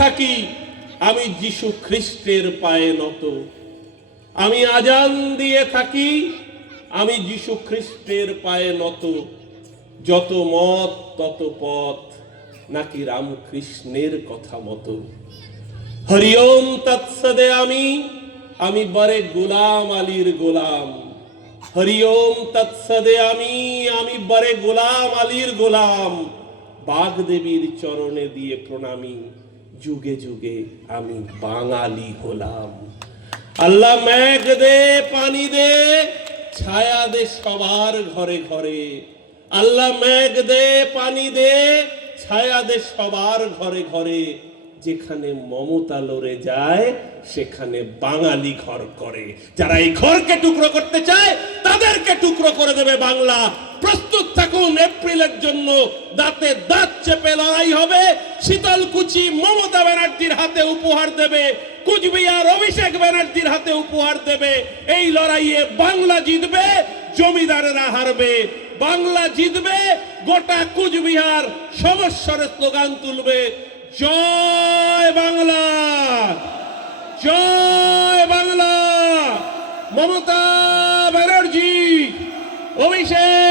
থাকি আমি যিশু খ্রিস্টের পায়ে নত। আমি আজান দিয়ে থাকি আমি যিশু খ্রিস্টের পায়ে নত। যত মত তত পথ নাকি রামকৃষ্ণের কথা মতো। হরিওম তৎসদে আমি বারে গোলাম আলীর গোলাম। হরিওম তৎসদে আমি বারে গোলাম আলীর গোলাম। বাগদেবীর চরণে দিয়ে প্রণামী, যুগে যুগে আমি বাঙালি হলাম। আল্লাহ মেঘ দে পানি দে ছায়া দে সবার ঘরে ঘরে। আল্লাহ মেঘ দে পানি দে ছায়া দে সবার ঘরে ঘরে। যেখানে মমতা লড়ে যায় সেখানে বাঙালি ঘর করে। যারা এই ঘরকে টুকরো করতে চায় তাদেরকে টুকরো করে দেবে বাংলা। প্রস্তুত থাকুন, এপ্রিলের জন্য দাঁতে দাঁত চেপে লড়াই হবে। শীতলকুচি মমতা ব্যানার্জির হাতে উপহার দেবে, কুচবিহার অভিষেক ব্যানার্জির হাতে উপহার দেবে। এই লড়াইয়ে বাংলা জিতবে, জমিদারেরা হারবে। বাংলা জিতবে, গোটা কুচবিহার সমস্যার স্লোগান তুলবে, জয় বাংলা, জয় বাংলা। মমতা ব্যানার্জি, অভিষেক